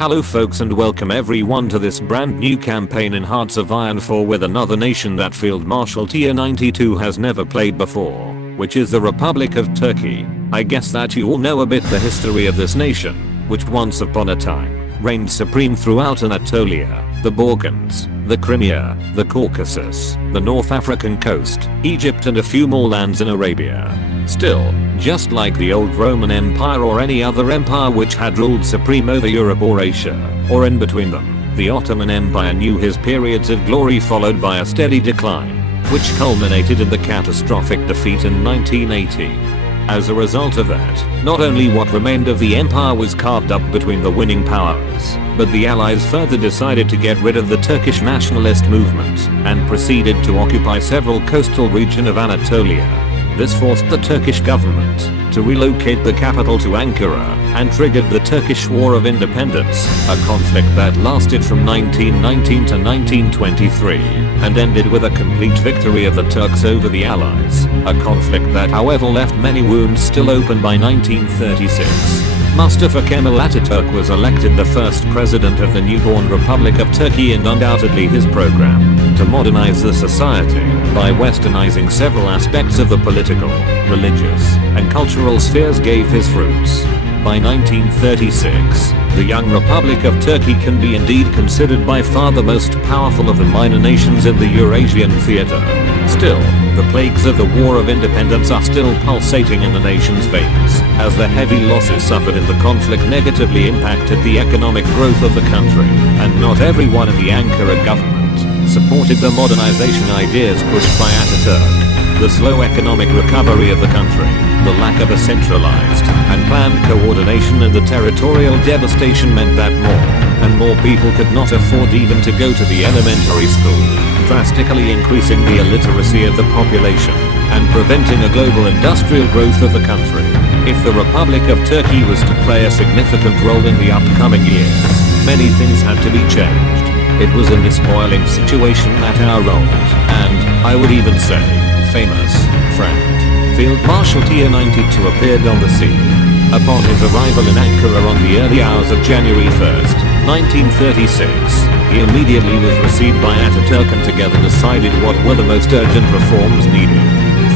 Hello folks and welcome everyone to this brand new campaign in Hearts of Iron 4 with another nation that Field Marshal Tier 92 has never played before, which is the Republic of Turkey. I guess that you all know a bit the history of this nation, which once upon a time reigned supreme throughout Anatolia, the Balkans, the Crimea, the Caucasus, the North African coast, Egypt and a few more lands in Arabia. Still, just like the old Roman Empire or any other empire which had ruled supreme over Europe or Asia, or in between them, the Ottoman Empire knew his periods of glory followed by a steady decline, which culminated in the catastrophic defeat in 1980. As a result of that, not only what remained of the empire was carved up between the winning powers, but the Allies further decided to get rid of the Turkish nationalist movement and proceeded to occupy several coastal regions of Anatolia. This forced the Turkish government to relocate the capital to Ankara and triggered the Turkish War of Independence, a conflict that lasted from 1919 to 1923 and ended with a complete victory of the Turks over the Allies, a conflict that however left many wounds still open by 1936. Mustafa Kemal Ataturk was elected the first president of the newborn Republic of Turkey, and undoubtedly his program to modernize the society by westernizing several aspects of the political, religious, and cultural spheres gave his fruits. By 1936, the young Republic of Turkey can be indeed considered by far the most powerful of the minor nations in the Eurasian theater. Still, the plagues of the War of Independence are still pulsating in the nation's veins, as the heavy losses suffered in the conflict negatively impacted the economic growth of the country, and not everyone in the Ankara government supported the modernization ideas pushed by Ataturk. The slow economic recovery of the country, the lack of a centralized and planned coordination, and the territorial devastation meant that more and more people could not afford even to go to the elementary school, drastically increasing the illiteracy of the population and preventing a global industrial growth of the country. If the Republic of Turkey was to play a significant role in the upcoming years, many things had to be changed. It was in this boiling situation that our old, and I would even say, famous friend, Field Marshal Tier 92 appeared on the scene. Upon his arrival in Ankara on the early hours of January 1st, 1936, he immediately was received by Ataturk and together decided what were the most urgent reforms needed.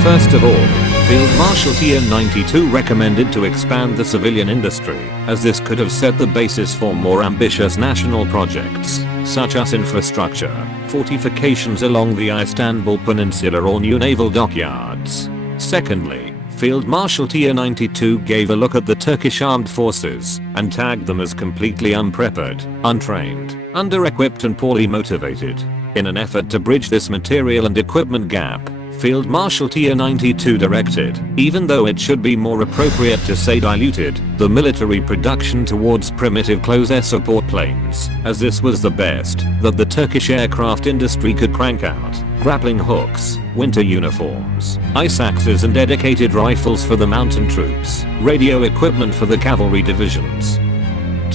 First of all, Field Marshal Tier 92 recommended to expand the civilian industry, as this could have set the basis for more ambitious national projects, such as infrastructure, fortifications along the Istanbul Peninsula or new naval dockyards. Secondly, Field Marshal Tier 92 gave a look at the Turkish armed forces and tagged them as completely unprepared, untrained, under-equipped and poorly motivated. In an effort to bridge this material and equipment gap, Field Marshal Tier 92 directed, even though it should be more appropriate to say diluted, the military production towards primitive close air support planes, as this was the best that the Turkish aircraft industry could crank out. Grappling hooks, winter uniforms, ice axes and dedicated rifles for the mountain troops, radio equipment for the cavalry divisions,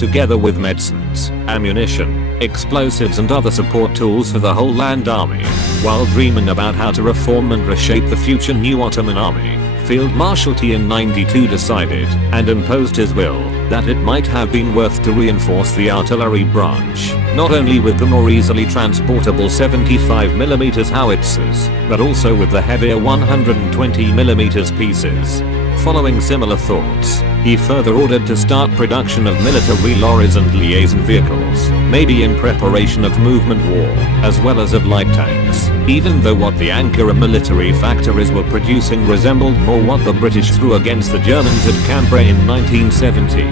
together with medicines, ammunition, explosives and other support tools for the whole land army. While dreaming about how to reform and reshape the future new Ottoman army, Field Marshal Tier 92 decided, and imposed his will, that it might have been worth to reinforce the artillery branch, not only with the more easily transportable 75mm howitzers, but also with the heavier 120mm pieces. Following similar thoughts, he further ordered to start production of military lorries and liaison vehicles, maybe in preparation of movement war, as well as of light tanks, even though what the Ankara military factories were producing resembled more what the British threw against the Germans at Cambrai in 1970.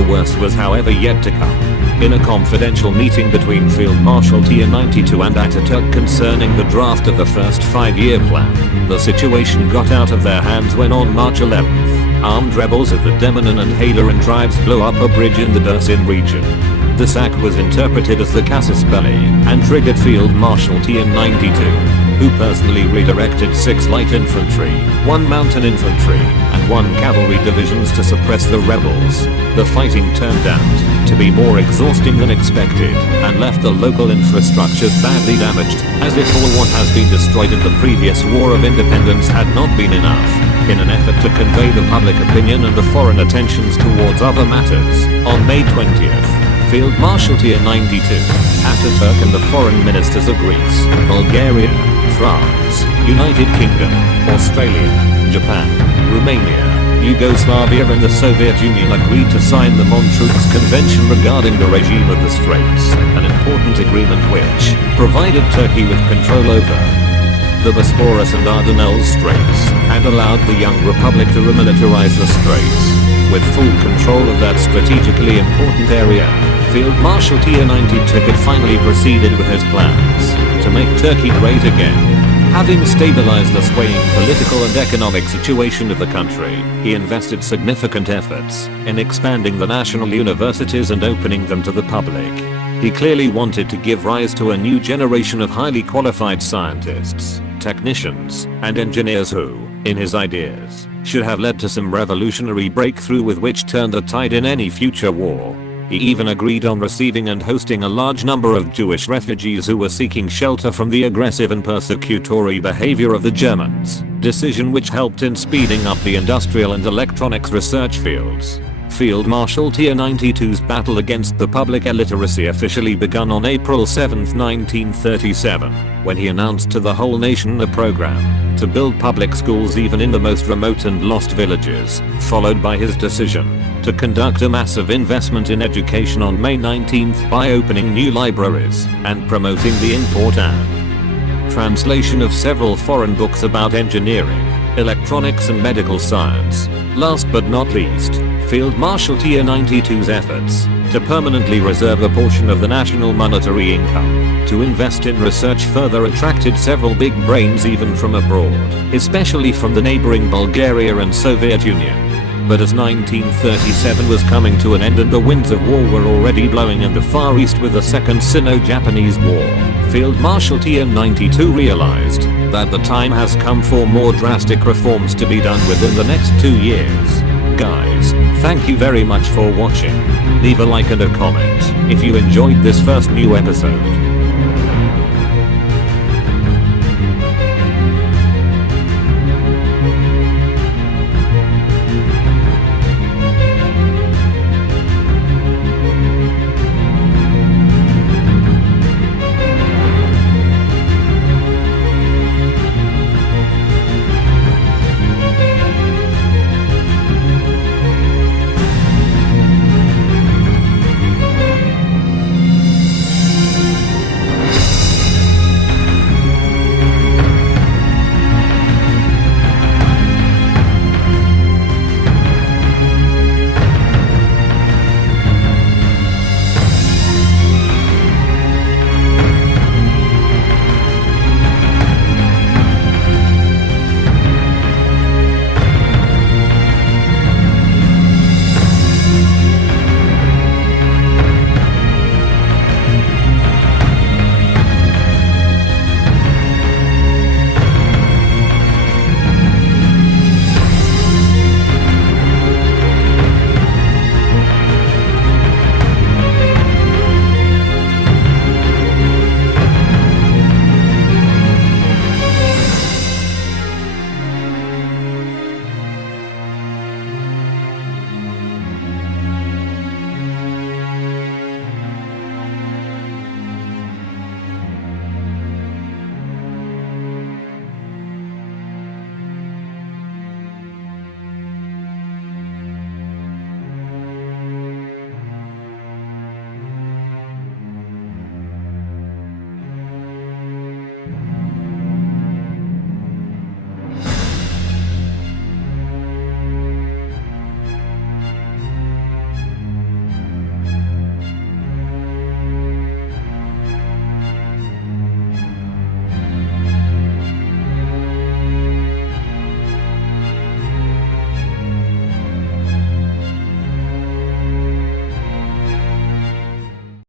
The worst was however yet to come. In a confidential meeting between Field Marshal Tier 92 and Ataturk concerning the draft of the first 5-year plan, the situation got out of their hands when on March 11th, armed rebels of the Demirhan and Haydaran tribes blew up a bridge in the Dersim region. This act was interpreted as the casus belli and triggered Field Marshal Tier 92, who personally redirected 6 light infantry, 1 mountain infantry, and 1 cavalry divisions to suppress the rebels. The fighting turned out to be more exhausting than expected and left the local infrastructures badly damaged, as if all what has been destroyed in the previous War of Independence had not been enough. In an effort to convey the public opinion and the foreign attentions towards other matters, on May 20th, Field Marshal Tier 92. Ataturk and the foreign ministers of Greece, Bulgaria, France, United Kingdom, Australia, Japan, Romania, Yugoslavia and the Soviet Union agreed to sign the Montreux Convention regarding the regime of the Straits, an important agreement which provided Turkey with control over the Bosporus and Dardanelles Straits, and allowed the young republic to remilitarize the Straits. With full control of that strategically important area, Field Marshal Tier 92 had finally proceeded with his plans to make Turkey great again. Having stabilized the swaying political and economic situation of the country, he invested significant efforts in expanding the national universities and opening them to the public. He clearly wanted to give rise to a new generation of highly qualified scientists, technicians, and engineers who, in his ideas, should have led to some revolutionary breakthrough with which turn the tide in any future war. He even agreed on receiving and hosting a large number of Jewish refugees who were seeking shelter from the aggressive and persecutory behavior of the Germans, decision which helped in speeding up the industrial and electronics research fields. Field Marshal Tier 92's battle against the public illiteracy officially begun on April 7, 1937, when he announced to the whole nation a program to build public schools even in the most remote and lost villages, followed by his decision to conduct a massive investment in education on May 19 by opening new libraries and promoting the import and translation of several foreign books about engineering, electronics and medical science. Last but not least, Field Marshal Tier 92's efforts to permanently reserve a portion of the national monetary income to invest in research further attracted several big brains even from abroad, especially from the neighboring Bulgaria and Soviet Union. But as 1937 was coming to an end and the winds of war were already blowing in the Far East with the Second Sino-Japanese War, Field Marshal Tier 92 realized that the time has come for more drastic reforms to be done within the next 2 years. Guys, thank you very much for watching. Leave a like and a comment if you enjoyed this first new episode.